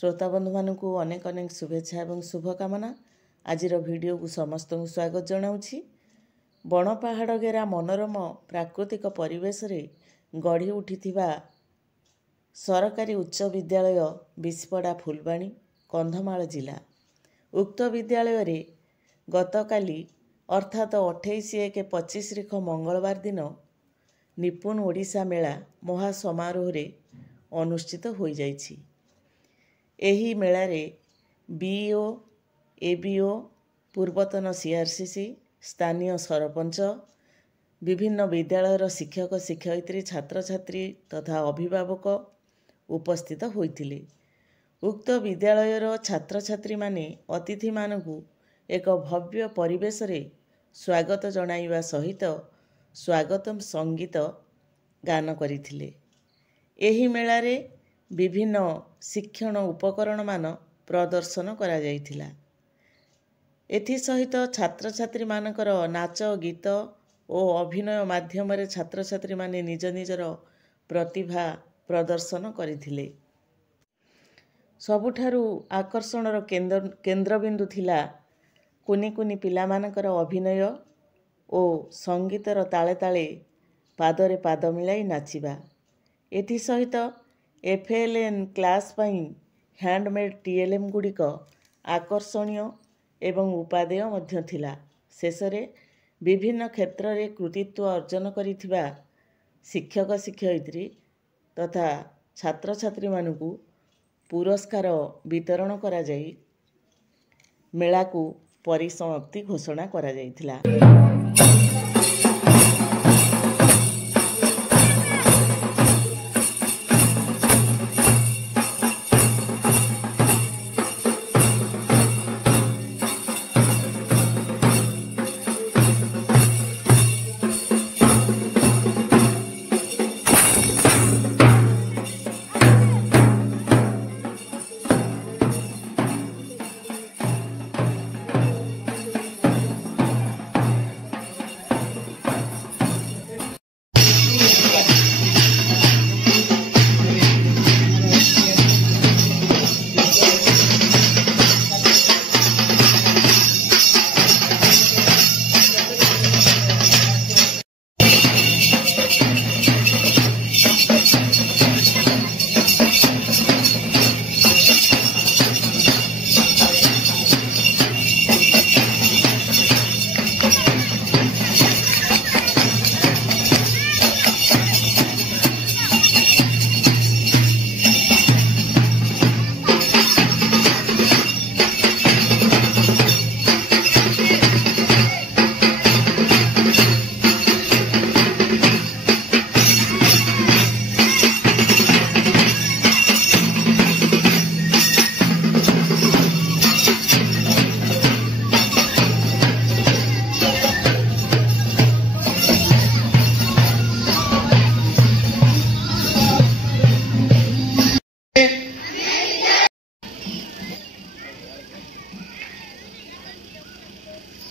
श्रोता बंधु मानक अनेक अनेक शुभेच्छा एवं शुभकामना। आजिर वीडियो को समस्त को स्वागत जनाऊँगी। बण पहाड़ घेरा मनोरम प्राकृतिक परिवेश रे गढ़ी उठिथिबा सरकारी उच्च विद्यालय बिस्पड़ा फुलबाणी कंधमाल जिला। उक्त विद्यालय रे गतकाली अर्थात 28/1/25 मंगलवार दिन निपुण ओडिशा मेला महासमारोह रे अनुष्ठित हो जाइछि। एही मेला रे बीओ एबीओ पूर्वतन सीआरसीसी स्थानीय सरपंच विभिन्न विद्यालयर शिक्षक शिक्षयित्री छात्र छात्री तथा अभिभावक उपस्थित होइथिले। उक्त विद्यालयर छात्र छात्री माने अतिथि मानकु एक भव्य परिवेश रे स्वागत जणाइबा सहित स्वागतम संगीत गान करिथिले। एही मेला रे विभिन्न शिक्षण उपकरण मान प्रदर्शन करा जाइथिला। एथि सहित छात्र छात्री मानकर नाच गीत और अभिनय माध्यम रे छात्र छात्री माने निज निजर प्रतिभा प्रदर्शन करिथिले। सबुठारु आकर्षणर केन्द्रबिंदु थिला कुनी कुनी पिला मानकर अभिनय और संगीतर ताले ताले पादरे पाद मिलाई नाचिबा। एथि सहित एफएलएन क्लास पई हैंडमेड टीएलएम गुड़िक आकर्षणीय एवं उपादेय मध्य थिला। शेषरे विभिन्न क्षेत्र रे कृतित्व अर्जन करिथिबा शिक्षक शिक्षयित्री तथा छात्र छात्री मानकु पुरस्कार वितरण करा जाई मेला को परिसमाप्ति घोषणा करा जाइथिला।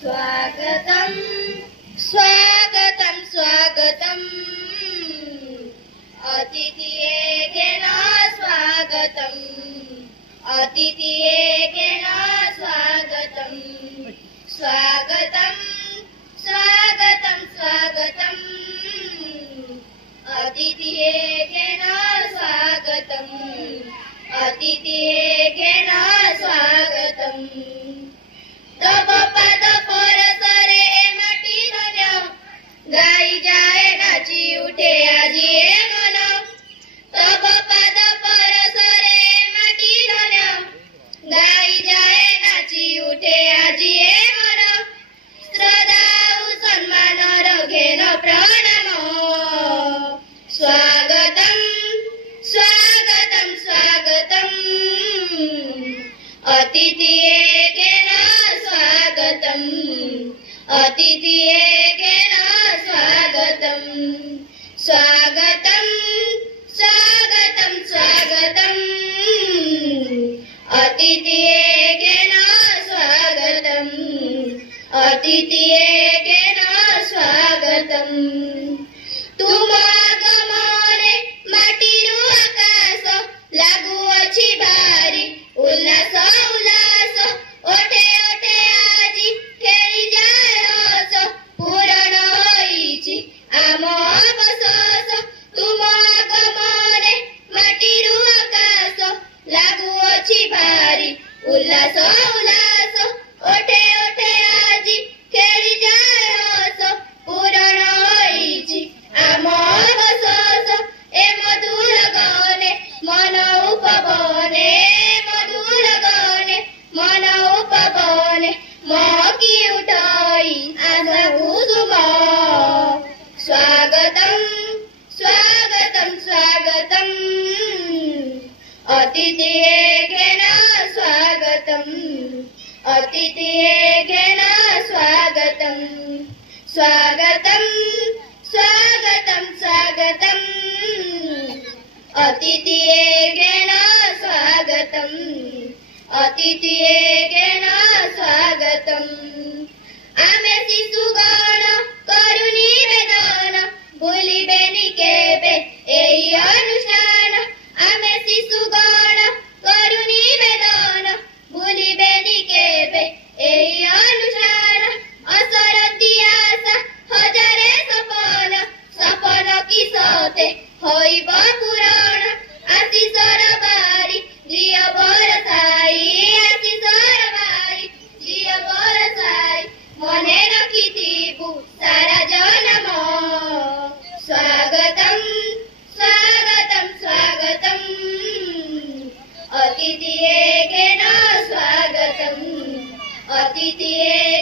स्वागतम स्वागतम स्वागतम अतिथियेन स्वागतम अतिथियेन स्वागतम स्वागतम स्वागतम स्वागतम अतिथियेन स्वागतम अतिथियेन स्वागतम तब पद परसरे माटी धन्य गाई जाए नाची उठे आजी ए मन तब पद परसरे माटी धन्य गाई जाए नाची उठे आजी ए मन श्रद्धा सम्मान रघेन प्रणाम स्वागतम स्वागतम स्वागतम अतिथियेन स्वागतम अतिथियेन स्वागतम स्वागतम स्वागतम स्वागतम अतिथियेन स्वागतम अतिथियेन स्वागतम तुम आगमने माटीरु आकाश लागुअछि भारी उल्लास उल्लास ओठे ओठे आजी खेली जाए हस पूरण होईची आम बसस ए मधुर गने मन उपबने मधुर गने मन उपबने महकी उठाई आशा कुसुम स्वागतम स्वागतम स्वागतम अतिथि घेन स्वागतम अतिथि घेन स्वागतम स्वागतम स्वागतम स्वागतम अतिथि घेन स्वागतम अतिथि घेन स्वागतम आमे शिशुगण करू निवेदन भूलिबेनि केबे एही अनुष्ठान आमे शिशुगण करू निवेदन भूलिबेनि केबे एही अनुष्ठान असरती आशा हजारे सपन सपन की सते होइब पुराण आशीषर बारी दिय बरसाई आशीषर बारी दिय बरसाई मने रखिथिबु सारा जन्म स्वागतम स्वागतम स्वागतम अतिथि घेन स्वागतम अतिथि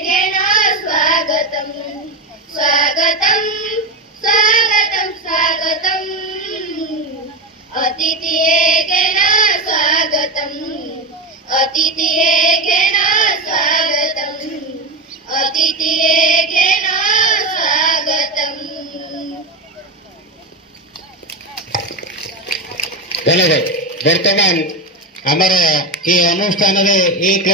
घेन स्वागतम स्वागतम स्वागतम स्वागतम अतिथि घेन स्वागतम अतिथि घेन स्वागतम अतिथि घेन स्वागतम बर्तमान आमर ये अनुष्ठान एक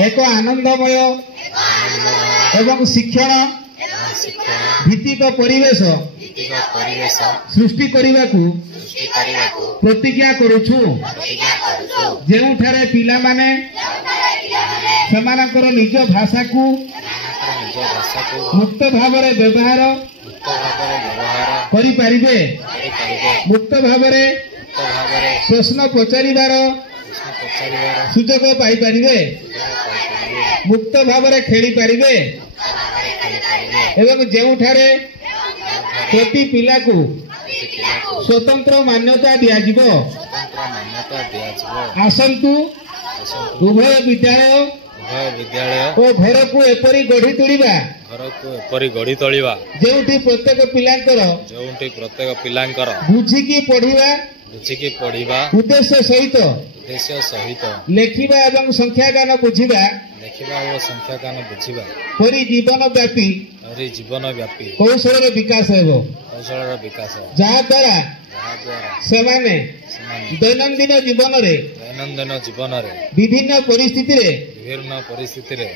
एक आनंदमय एवं शिक्षण भित्तिक परिवेश सृष्टि करने को प्रतिज्ञा करुछु जेउठारे पिला माने सेमानकर निज भाषा को मुक्त भावरे व्यवहार करि पारिबे मुक्त भावरे प्रश्न पचारिबार सुजोग पाई पारिबे मुक्त भावरे खेली पारिबे एवं जेउठारे प्रति पिला को स्वतंत्र मान्यता दियाजिबो आसंतु उभय विद्यालय ओ घर को एपरी गढ़ी तोड़िबा जेउठी प्रत्येक पिलांकर बुझिकी पढ़िबा उद्देश्य सहित लेखिबा एवं संख्या गान बुझिबा परी जीवन व्यापी कौशल विकास जहा द्वारा सेमाने दैनंदिन जीवन विभिन्न परिस्थिति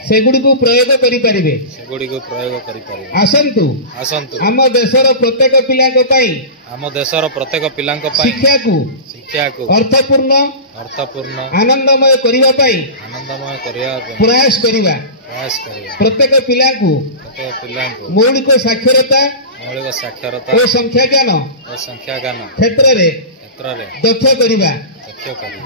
सेगुड़ी को प्रयोग करि परिबे आसंतु आम देशर प्रत्येक पिलांक पई शिक्षा को अर्थपूर्ण आनंदमय करिवा पई प्रयास करिवा प्रत्येक पिला को मौलिक साक्षरता और संख्या ज्ञान क्षेत्र दक्ष करिवा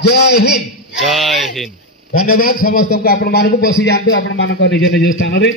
जय हिंद धन्यवाद समस्त को आपण मानक बसी जातु आपण मानक निज निज स्थान रे।